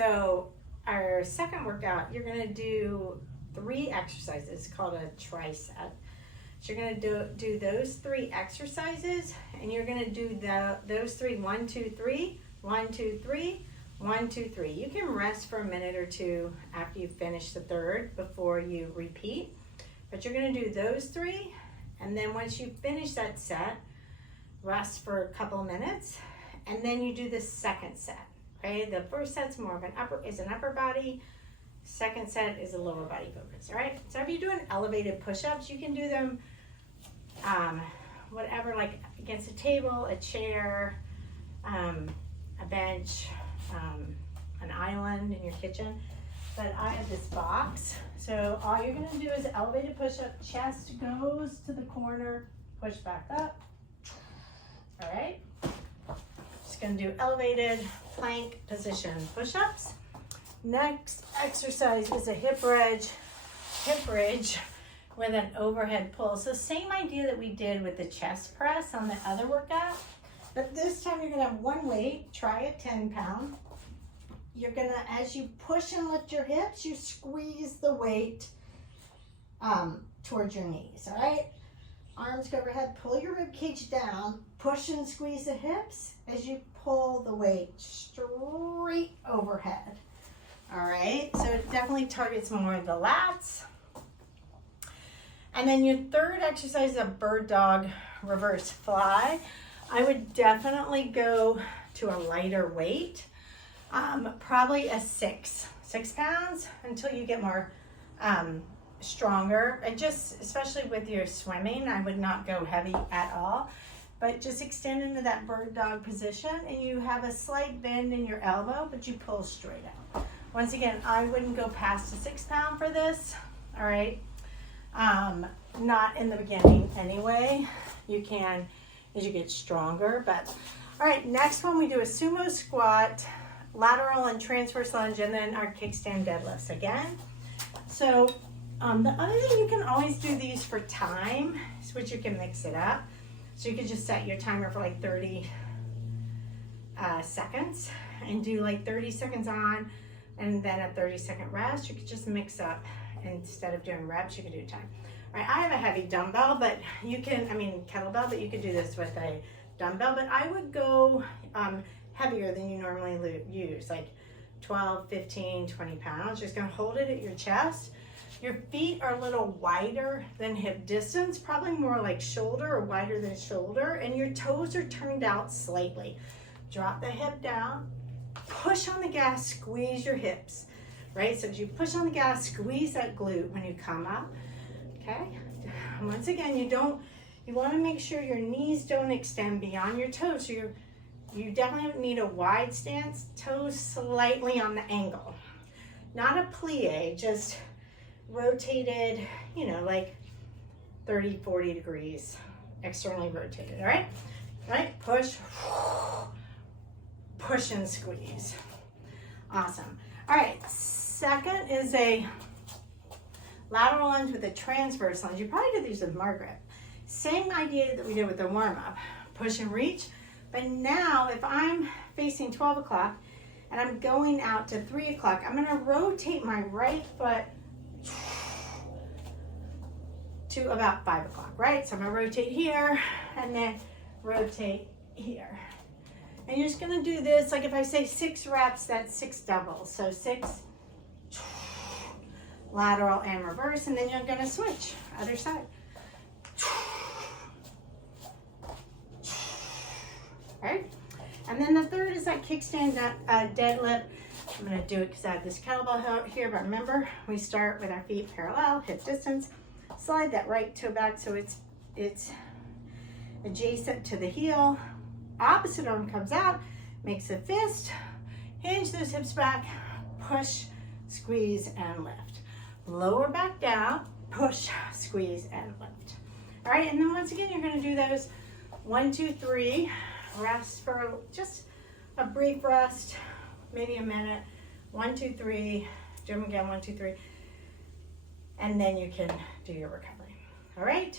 So our second workout, you're gonna do 3 exercises called a tricep. So you're gonna do those 3 exercises, and you're gonna do those 3, 1, 2, 3, 1, 2, 3, 1, 2, 3. You can rest for a minute or two after you finish the third before you repeat, but you're gonna do those 3, and then once you finish that set, rest for a couple of minutes, and then you do the second set. Okay, the first set's more of an upper body. Second set is a lower body focus. All right. So if you're doing elevated push-ups, you can do them, whatever, like against a table, a chair, a bench, an island in your kitchen. But I have this box. So all you're gonna do is elevated push-up. Chest goes to the corner, push back up. All right. Just gonna do elevated plank position push-ups. Next exercise is a hip bridge with an overhead pull. So same idea that we did with the chest press on the other workout, but this time you're gonna have one weight. Try a 10-pound. You're gonna, as you push and lift your hips, you squeeze the weight towards your knees. All right. Arms go overhead, pull your rib cage down, push and squeeze the hips as you pull the weight straight overhead. All right, so it definitely targets more of the lats. And then your third exercise is a bird dog reverse fly. I would definitely go to a lighter weight, probably a 6 pounds until you get more stronger. And just, especially with your swimming, I would not go heavy at all, but just extend into that bird dog position, and you have a slight bend in your elbow, but you pull straight out. Once again, I wouldn't go past a 6 pound for this. All right. Not in the beginning anyway. You can as you get stronger, but all right, next one we do a sumo squat, lateral and transverse lunge, and then our kickstand deadlifts again. So the other thing, you can always do these for time, which you can mix it up. So you could just set your timer for like 30 seconds and do like 30 seconds on and then a 30-second rest. You could just mix up. Instead of doing reps, you can do time. All right, I have a heavy dumbbell, but you can, kettlebell, but you could do this with a dumbbell. But I would go heavier than you normally use, like 12, 15, 20 pounds. Just gonna hold it at your chest. Your feet are a little wider than hip distance, probably more like shoulder or wider than shoulder, and your toes are turned out slightly. Drop the hip down, push on the gas, squeeze your hips, right? So as you push on the gas, squeeze that glute when you come up, okay? Once again, you wanna make sure your knees don't extend beyond your toes. So you definitely need a wide stance, toes slightly on the angle. Not a plie, just rotated, like 30, 40 degrees, externally rotated, all right? All right, push and squeeze. Awesome. All right, second is a lateral lunge with a transverse lunge. You probably did these with Margaret. Same idea that we did with the warm-up, push and reach, but now if I'm facing 12 o'clock and I'm going out to 3 o'clock, I'm gonna rotate my right foot to about 5 o'clock, right? So I'm gonna rotate here and then rotate here. And you're just gonna do this, like if I say 6 reps, that's 6 doubles. So 6, lateral and reverse, and then you're gonna switch, other side. Right? And then the third is that kickstand deadlift. I'm gonna do it because I have this kettlebell here, but remember, we start with our feet parallel, hip distance, slide that right toe back so it's adjacent to the heel. Opposite arm comes out, makes a fist, hinge those hips back, push, squeeze, and lift. Lower back down, push, squeeze, and lift. All right, and then once again, you're gonna do those 1, 2, 3, rest for just a brief rest, maybe a minute, 1, 2, 3, do them again, 1, 2, 3, and then you can do your recovery. All right.